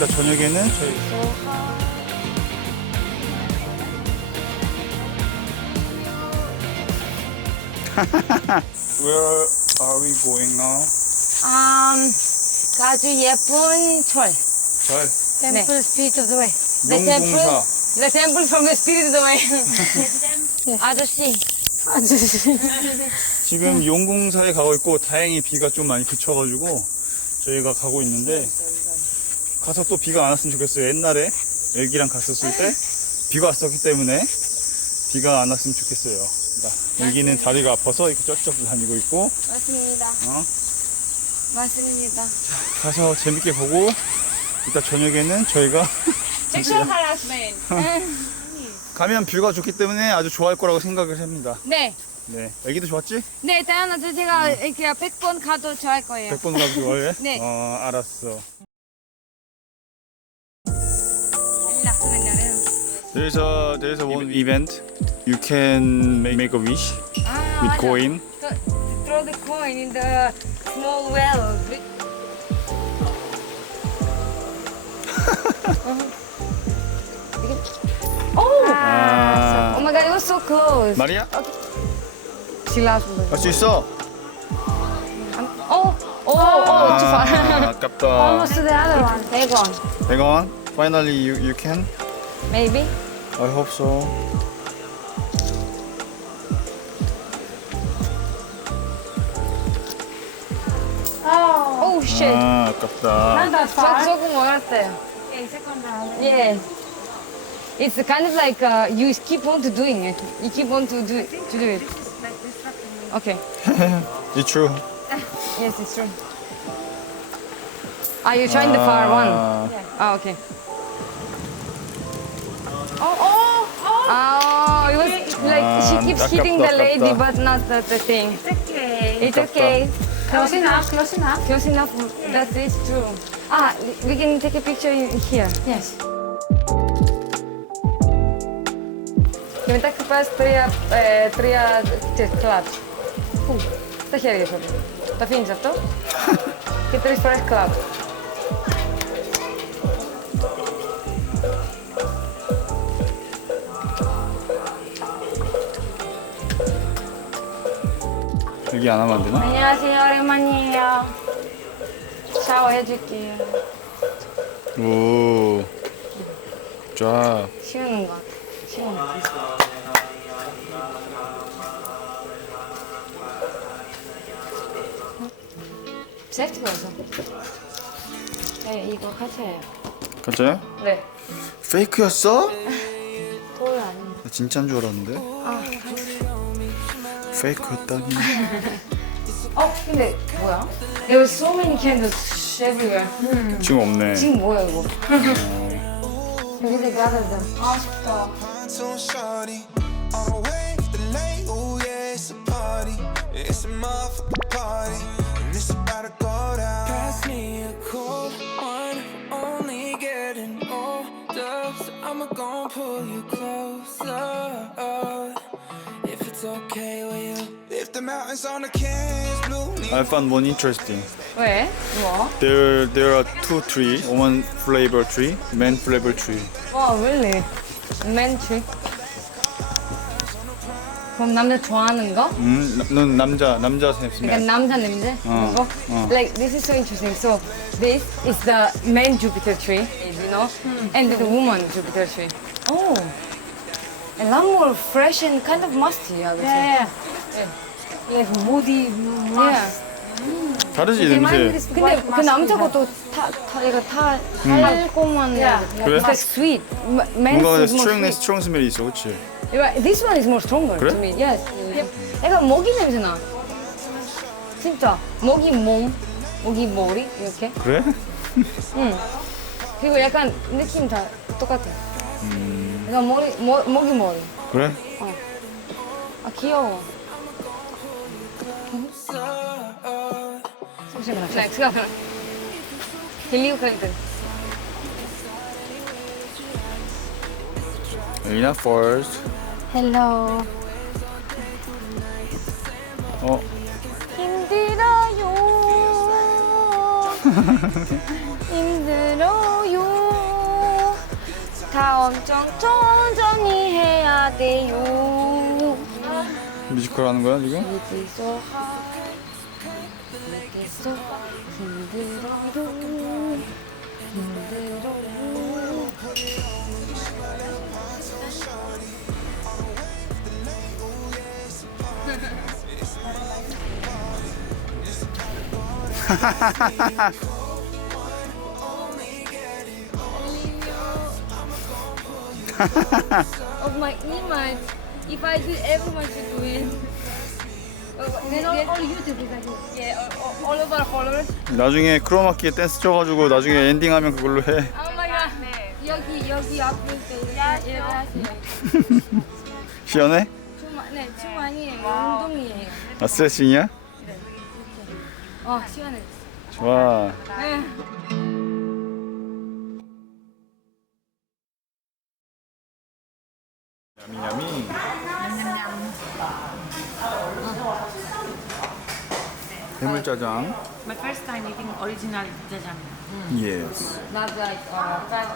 이따 저녁에는 저희 Where are we going now? Um, 아주 예쁜 철. 절 Temple Spirit of the Way. The temple, 용궁사 the temple from the Spirit of the Way. 아저씨. 아저씨. 지금 용궁사에 가고 있고 다행히 비가 좀 많이 그쳐가지고 저희가 가고 있는데 가서 또 비가 안 왔으면 좋겠어요. 옛날에 애기랑 갔었을 때 비가 왔었기 때문에 비가 안 왔으면 좋겠어요. 나 애기는 다리가 아파서 이렇게 쩍쩍 다니고 있고 맞습니다. 어? 맞습니다. 가서 재밌게 보고 이따 저녁에는 저희가 섹슈얼 하라스멘트. 가면 뷰가 좋기 때문에 아주 좋아할 거라고 생각을 합니다. 네. 네, 애기도 좋았지? 네, 당연하죠. 제가 이렇게 100번 가도 좋아할 거예요. 100번 가도 좋아해? 네. 어, 알았어. There's a there's a one event. You can make, make a wish 아, with 맞아. coin. Th- Throw the coin in the small well. oh! 아, Oh my god, it was so close. 마리아? She lost me. 할 수 있어? Oh, oh, oh, too far. 아, 아깝다. Almost to the other one. Take one. 100원. Finally you you can. Maybe. I hope so. Oh shit. 아, 아깝다. 저 조금 멀었어요. Yes. It's kind of like uh, you keep on to doing it. You keep on to do to do it. Okay. It's true. Yes, it's true. Are you trying the far one? 아, Oh, okay. she keeps Αυτά, hitting the lady, αυτά. but not the, the thing. It's okay. It's okay. Close enough, close enough. Close enough. That is true. Ah, we can take a picture in- here. Yes. Και μετά χτυπάς τρία, ε, τρία ξέρεις, claps. Πού, στα χέρια σου. Τα αφήνεις αυτό και τρεις φορές clap. 여기 안 하면 안 되나? 안녕하세요, 오랜만이에요. 샤워해줄게요. 오. 쫙. 쉬우는 것 같아. 쉬우는 것 같아. 세트 거서. 네, 이거 카트예요. 가짜야? 네. 페이크였어? 돌 아니에요. 나 진짜인 줄 알았는데. 아, 페이크였다니. 어, 근데 뭐야? There were so many candles everywhere. 지금 없네. 지금 뭐야 이거? 여기서 가져다. 아, 아쉽다. So shorty on the way to the lake. Oh yeah, it's a party. It's a motherfucking party, and it's about to go down. Pass me a cold one. Only getting older, so I'ma gon' pull you I found one interesting. 왜? 뭐? There there are two tree. One flavor tree, man flavor tree. 와, really? 맨트리. 그럼 남자 좋아하는 거? 음, 나- 넌 남자 남자 그러니까 셈. 남자 냄새? 어, 이거? 어. Like this is so interesting. So this is the man Jupiter tree, you know, and the woman Jupiter tree. Oh, a lot more fresh and kind of musty, I would say. Yeah. Like moody, Yeah. 다르지 냄새. 근데 그 남자. 것도 다, 다 이거 다 달콤한. 그래? It's like sweet. 뭔가 is more 스트롱 sweet. 스트롱 스멜이 있어, 그렇지? Right, This one is more stronger 그래? to me. Yes. 약간 모기 냄새 나. 진짜 모기 몸, 모기 머리 이렇게. 그래? 응. 그리고 약간 느낌 다 똑같아. 약간 머리 모, 모기 머리. 그래? 아 귀여워. 잠시만. 네, 잠깐만. 힐리오 클린턴. Elena first. 헬로. 어, 힘들어요. 힘들어요. 엄청 천천히 해야 돼요. 뮤지컬 하는 거야 지금? 여기서 여 기서 힘들어요. 힘들어요. of my image. If I do, everyone should do it. 나중에 크로마키에 댄스 춰가지고 나중에 엔딩하면 그걸로 해. 여기 여기 앞에. 시원해? 네, 춤 아니에요. 운동이에요. 아 스트레칭이야? 어, 시원해. 좋아. 네. 야미야미. 해물짜장. My first time eating original jajangmyeon. 예스. Not like uh, fast.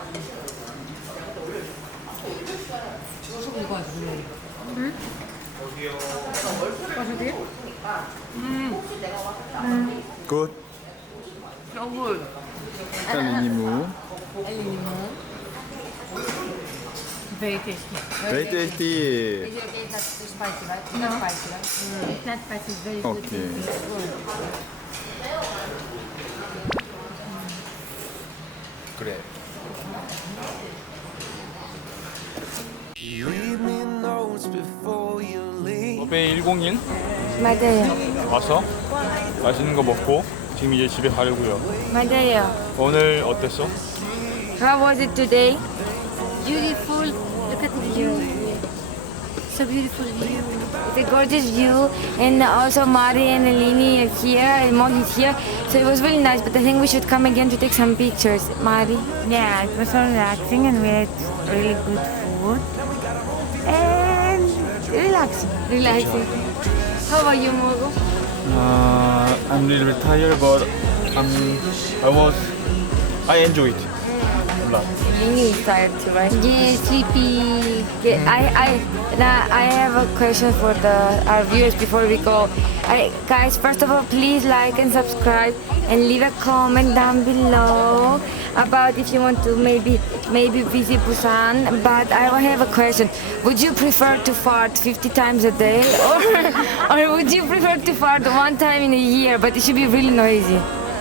굿. So good. 일단리니무. Very tasty. 베이 테이스티. Is it okay? Not too spicy, right? It's not spicy, right? It's not spicy, it's very good. 오케이. 그래. You leave me notes before you leave. 어베이 101 맞아요. 와서 맛있는 거 먹고 지금 이제 집에 가려고요. 맞아요. 오늘 어땠어? How was it today? Beautiful. Look at the view. Beautiful view. It's a gorgeous view, and also Mari and Eleni are here, and Mog is here. So it was really nice, but I think we should come again to take some pictures. Mari? Yeah, it was so relaxing and we had really good food. And relaxing. Relaxing. How about you, Mogo? Uh, I'm a little bit tired, but I'm, I was, I enjoy it. A lot. Eleni tired too, right? Yeah, sleepy. Yeah, I, I, now I have a question for the our viewers before we go. I, guys, first of all, please like and subscribe and leave a comment down below about if you want to maybe maybe visit Busan. But I have a question: Would you prefer to fart 50 times a day, or or would you prefer to fart one time in a year? But it should be really noisy.